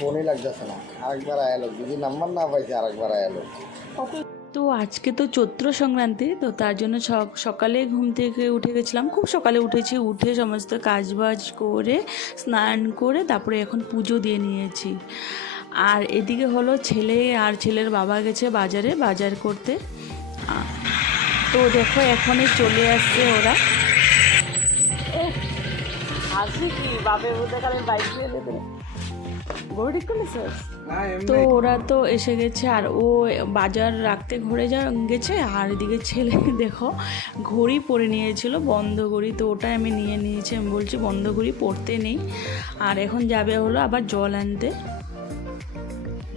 ফোনই লাগতেছে না, আরেকবার আয়ালো যদি নাম্বার না পাইছে আরেকবার আয়ালো। তো আজকে তো চৈত্র সংক্রান্তি, তো তার জন্য সকালে ঘুম থেকে উঠে গেছিলাম, খুব সকালে উঠেছি, উঠে সমস্ত কাজবাজ করে স্নান করে তারপরে এখন পুজো দিয়ে নিয়েছি। আর এদিকে হলো ছেলে আর ছেলের বাবা গেছে বাজারে বাজার করতে। তো দেখো এখনই চলে আসছে ওরা। আসি কি বাপে বোধ কালে বাইক তো ওরা তো এসে গেছে আর ও বাজার রাখতে ঘুরে গেছে। আর এদিকে ছেলে দেখো ঘড়ি পরে নিয়েছিল, বন্ধ ঘড়ি, তো ওটাই আমি নিয়ে নিয়েছি। আমি বলছি বন্ধ ঘড়ি পরতে নেই। আর এখন যাবে হলো আবার জল আনতে।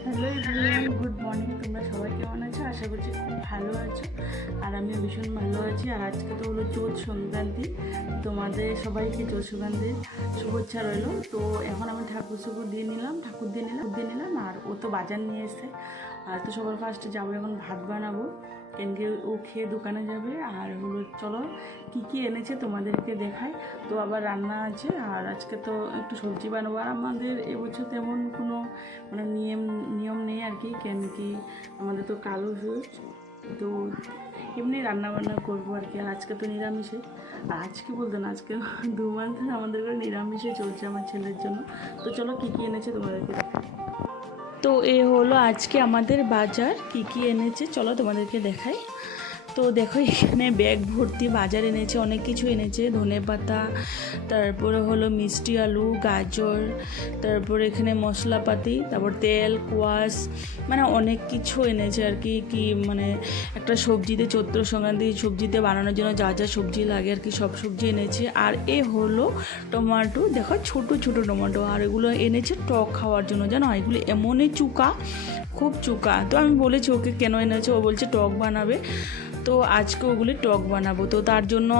Hello everyone, good morning. তোমরা সবাই কেমন আছো? আশা করছি খুব ভালো আছো, আর আমিও ভীষণ ভালো আছি। আর আজকে তো হলো চৈত্র সংক্রান্তি, তোমাদের সবাইকে চৈত্র সংক্রান্তির শুভেচ্ছা রইল। তো এখন আমি ঠাকুর দিয়ে নিলাম আর ও তো বাজার নিয়ে এসে। আর তো সবার ফার্স্টে যাবো, এখন ভাত বানাবো, কেনকে ও খেয়ে দোকানে যাবে। আর হলো চলো কী কী এনেছে তোমাদেরকে দেখায়। তো আবার রান্না আছে, আর আজকে তো একটু সবজি বানাবো। আর আমাদের এবছর তেমন কোনো মানে নিয়ম নেই আর কি, কেন কি আমাদের তো কালো সুচ, তো এমনি রান্নাবান্না করবো আর কি। আর আজকে তো নিরামিষে, আর আজকে বলতে না, আজকে 2 মাস আমাদের ঘরে নিরামিষে চলছে আমার ছেলের জন্য। তো চলো কী কী এনেছে তোমাদেরকে দেখাই। তো এ হলো আজকে আমাদের বাজার, কী কী এনেছে চলো তোমাদেরকে দেখাই। তো দেখো এখানে ব্যাগ ভর্তি বাজার এনেছে, অনেক কিছু এনেছে, ধনেপাতা, তারপরে হলো মিষ্টি আলু, গাজর, তারপরে এখানে মশলাপাতি, তারপর তেল, কোয়াশ, মানে অনেক কিছু এনেছে আর কি। কি মানে একটা সবজিতে চৈত্র সংক্রান্তি সবজিতে বানানোর জন্য যা যা সবজি লাগে আর কি, সব সবজি এনেছে। আর এ হলো টমেটো, দেখো ছোট ছোট টমেটো, আর এগুলো এনেছে টক খাওয়ার জন্য, জানো এগুলো এমনই চুকা, খুব চুকা। তো আমি বলেছি ওকে কেন এনেছে, ও বলছে টক বানাবে। তো আজকে ওগুলি টক বানাবো, তো তার জন্য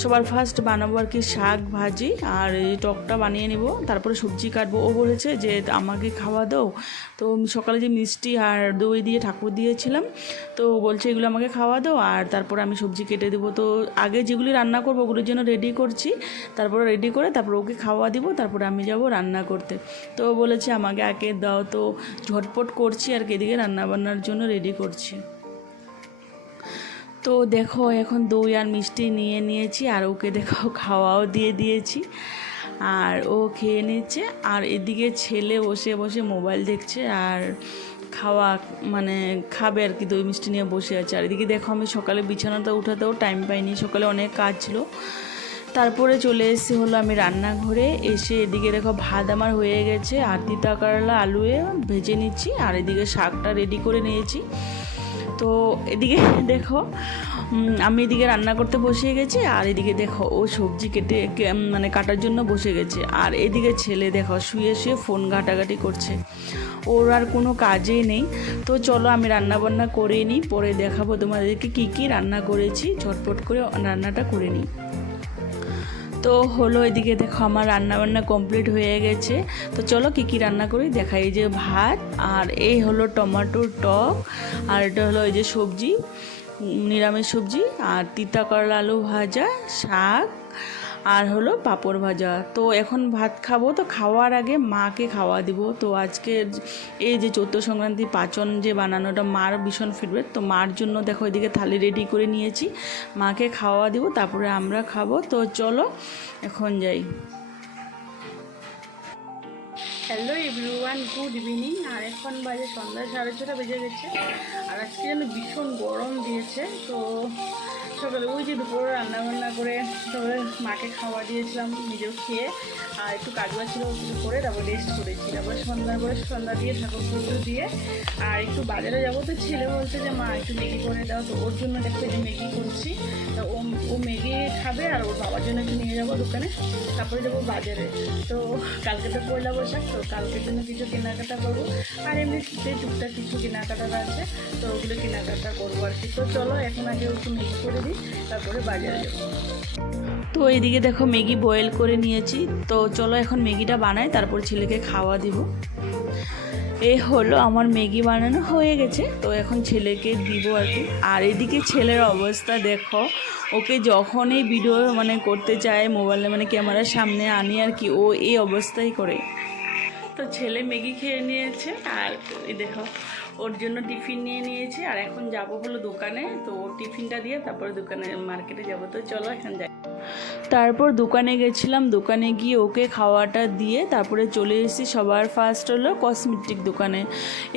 সবার ফার্স্ট বানাবো আর কি শাক ভাজি, আর এই টকটা বানিয়ে নেব, তারপরে সবজি কাটবো। ও বলেছে যে আমাকে খাওয়া দাও, তো সকালে যে মিষ্টি আর দই দিয়ে ঠাকুর দিয়েছিলাম, তো বলছে এগুলো আমাকে খাওয়া দাও, আর তারপরে আমি সবজি কেটে দেবো। তো আগে যেগুলি রান্না করবো ওগুলোর জন্য রেডি করছি, তারপরে রেডি করে তারপর ওকে খাওয়া দিব, তারপরে আমি যাব রান্না করতে। তো বলেছে আমাকে আগে দাও, তো ঝটপট করছি আর কি, এদিকে রান্নাবান্নার জন্য রেডি করছি। তো দেখো এখন দই আর মিষ্টি নিয়ে নিয়েছি, আর ওকে দেখো খাওয়াও দিয়ে দিয়েছি, আর ও খেয়ে নিচ্ছে। আর এদিকে ছেলে বসে বসে মোবাইল দেখছে আর খাওয়া মানে খাবে আর কি, দই মিষ্টি নিয়ে বসে আছে। আর এদিকে দেখো আমি সকালে বিছানাটা উঠাতেও টাইম পাইনি, সকালে অনেক কাজ ছিল। তারপরে চলে এসে হলো আমি রান্নাঘরে, এসে এদিকে দেখো ভাত আমার হয়ে গেছে, আর তিতা করলা আলুয়ে ভেজে নিচ্ছি, আর এদিকে শাকটা রেডি করে নিয়েছি। তো এদিকে দেখো আমি এদিকে রান্না করতে বসে গেছি, আর এদিকে দেখো ও সবজি মানে কাটার জন্য বসে গেছে। আর এদিকে ছেলে দেখো শুয়ে শুয়ে ফোন ঘাটাঘাটি করছে, ওর আর কোনো কাজেই নেই। তো চলো আমি রান্নাবান্না করে নিই, পরে দেখাবো তোমাদেরকে কী কী রান্না করেছি, ঝটপট করে রান্নাটা করে নিই। তো হলো এদিকে দেখো আমার রান্নাবান্না কমপ্লিট হয়ে গেছে। তো চলো কী কী রান্না করি দেখাই। এই যে ভাত, আর এই হলো টমেটোর টক, আর এটা হলো এই যে সবজি, নিরামিষ সবজি, আর তিতা করলা আলু ভাজা, শাক, আর হলো পাঁপড় ভাজা। তো এখন ভাত খাবো, তো খাওয়ার আগে মাকে খাওয়া দিব। তো আজকে এই যে চৈত্র সংক্রান্তি পাচন যে বানানোটা মার ভীষণ ফেভারিট, তো মার জন্য দেখো এদিকে থালি রেডি করে নিয়েছি, মাকে খাওয়া দিব, তারপরে আমরা খাবো। তো চলো এখন যাই। Hello everyone, good evening. আর এখন বাজে সন্ধ্যা 6:30 বেজে গেছে। আর আজকে যেন ভীষণ গরম দিয়েছে। তো সকালে ওই যে দুপুরে রান্নাবান্না করে তারপরে মাকে খাওয়া দিয়েছিলাম, নিজেও খেয়ে, আর একটু কাজবাজ ছিল কিছু করে তারপর রেস্ট করেছি। তারপরে সন্ধ্যা দিয়ে ঠাকুর পুজো দিয়ে আর একটু বাজারে যাবো। তো ছেলে বলছে যে মা একটু ম্যাগি করে দাও, তো ওর জন্য দেখো যে ম্যাগি করছি। তো ও ম্যাগি খাবে, আর ওর বাবার জন্য একটু নিয়ে যাবো দোকানে, তারপরে যাবো বাজারে। তো কালকে তো পয়লা বৈশাখ, তো কালকের জন্য কিছু কেনাকাটা করবো, আর এমনি টুকটাক কিছু কেনাকাটা আছে, তো ওগুলো কেনাকাটা করবো আর কি। তো চলো এখন আগে একটু ম্যাগি করে দিই, দিই, তারপরে বাজারে যাবো। তো এইদিকে দেখো ম্যাগি বয়েল করে নিয়েছি, তো চলো এখন ম্যাগিটা বানাই, তারপর ছেলেকে খাওয়া দিব। এই হলো আমার ম্যাগি বানানো হয়ে গেছে, তো এখন ছেলেকে দিব আর কি। আর এদিকে ছেলের অবস্থা দেখো, ওকে যখনই ভিডিও মানে করতে চায় মোবাইলে মানে ক্যামেরার সামনে আনি আর কি, ও এই অবস্থাই করে। তো ছেলে ম্যাগি খেয়ে নিয়েছে, আর এই দেখো ওর জন্য টিফিন নিয়ে নিয়েছে। আর এখন যাব হলো দোকানে, তো ওর টিফিনটা দিয়ে তারপরে দোকানে মার্কেটে যাব। তো চলো এখন যাই। তারপর দোকানে গেছিলাম, দোকানে গিয়ে ওকে খাওয়াটা দিয়ে তারপরে চলে এসেছি সবার ফার্স্ট হলো কসমেটিক দোকানে।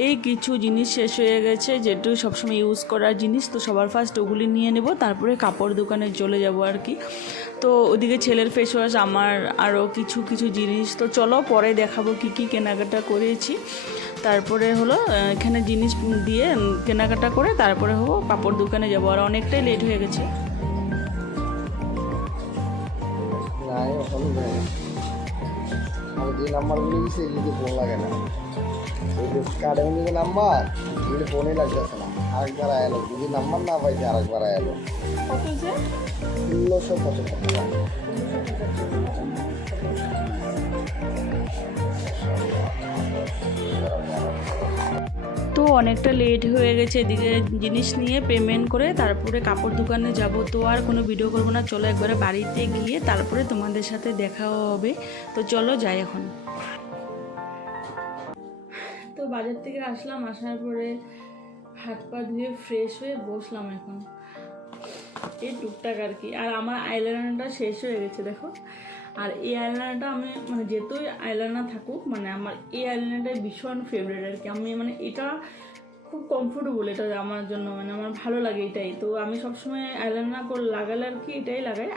এই কিছু জিনিস শেষ হয়ে গেছে যেটু সবসময় ইউজ করার জিনিস, তো সবার ফার্স্ট ওগুলি নিয়ে নেব, তারপরে কাপড় দোকানে চলে যাব আর কি। তো ওদিকে ছেলের ফেস ওয়াশ, আমার আরও কিছু কিছু জিনিস, তো চলো পরে দেখাবো কি কি কেনাকাটা করেছি। তারপরে হলো এখানে জিনিস দিয়ে কেনাকাটা করে তারপরে হবো কাপড় দোকানে যাবো। আর অনেকটাই লেট হয়ে গেছে। নাই ওখানে যাই আমি যে নাম্বারগুলো দিচ্ছি এগুলিতে ফোন লাগে না, ওই যে কার্ডে যে নাম্বার এগুলি ফোনই লাগতেছে না। আরেকবার আয়ালো, যদি নাম্বার না পাইছে আরেকবার আয়ালো। 1675 টাকা। তো অনেকটা লেট হয়ে গেছে, এদিকে জিনিস নিয়ে পেমেন্ট করে তারপরে কাপড় দোকানে যাব। তো আর কোনো ভিডিও করব না, চলো একবারে বাড়িতে গিয়ে তারপরে তোমাদের সাথে দেখা হবে। তো চলো যাই এখন। তো বাজার থেকে আসলাম, আসার পরে হাত পা ধুয়ে ফ্রেশ হয়ে বসলাম এখন, এই টুকটাক আর কি। আর আমার আইলাইনারটা শেষ হয়ে গেছে দেখো। আর এই আইলাইনারটা আমি মানে যেহেতুই আইলাইনার থাকুক, মানে আমার এই আইলাইনারটাই ভীষণ ফেভারিট আর কি। আমি মানে এটা খুব কমফোর্টেবল, এটা আমার জন্য মানে আমার ভালো লাগে এটাই। তো আমি সবসময় আইলাইনার করে লাগালে আর কি এটাই লাগাই,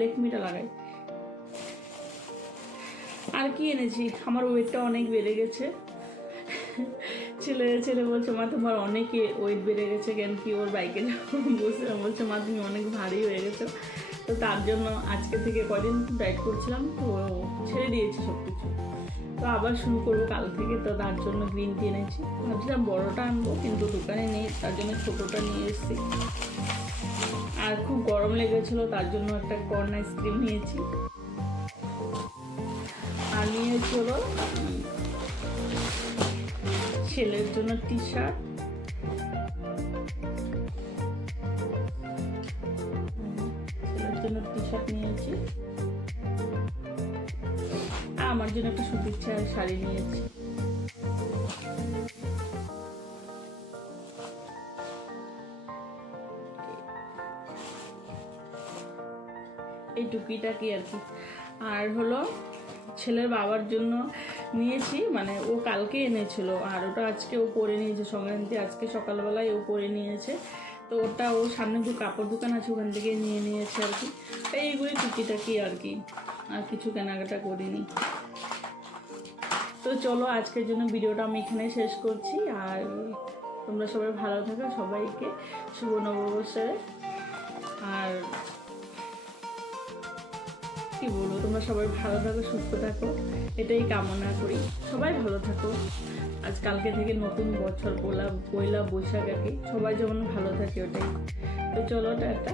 লেকমিটা লাগাই। আর কি এনেছি, আমার ওয়েটটা অনেক বেড়ে গেছে। ছেলে বলছে মা তোমার অনেক ওয়েট বেড়ে গেছে কেন কি, ওর বাইকে যখন বসছিলাম বলছে মা তুমি অনেক ভারী হয়ে গেছো। তো তার জন্য আজকে থেকে কদিন ডায়েট করছিলাম, তো ছেড়ে দিয়েছি সব কিছু। তো আবার শুরু করবো কাল থেকে। তো তার জন্য গ্রিন টি এনেছি, ভাবছিলাম বড়োটা আনবো কিন্তু দোকানে নেই, তার জন্য ছোটোটা নিয়ে এসেছি। আর খুব গরম লেগেছিলো তার জন্য একটা কর্ন আইসক্রিম নিয়েছি। আর নিয়েছি হলো ছেলের জন্য টি শার্ট, ছেলের জন্য টি শার্ট নিয়েছি। আর আমার জন্য একটা সুতির শাড়ি নিয়েছি। এই টুকিটাকি আর কি। আর হলো ছেলের বাবার জন্য নিয়েছি, মানে ও কালকে এনেছিল আর ওটা আজকে ও পরে নিয়েছে সংক্রান্তি, আজকে সকালবেলায় ও পরে নিয়েছে। তো ওটা ও সামনে কাপড় দোকান আছে ওখান থেকে নিয়ে নিয়েছে আর কি। এইগুলি টুকিটাকি আর কি, আর কিছু কেনাকাটা করিনি। তো চলো আজকের জন্য ভিডিওটা আমি এখানে শেষ করছি। আর তোমরা সবাই ভালো থাকো, সবাইকে শুভ নববর্ষের। আর কি বলবো, তোমরা সবাই ভালো থাকো, সুস্থ থাকো, এটাই কামনা করি। সবাই ভালো থাকো। আজ কালকে থেকে নতুন বছর, পয়লা বৈশাখ আর কি, সবাই যেমন ভালো থাকে ওটাই। তো চলো টাটা।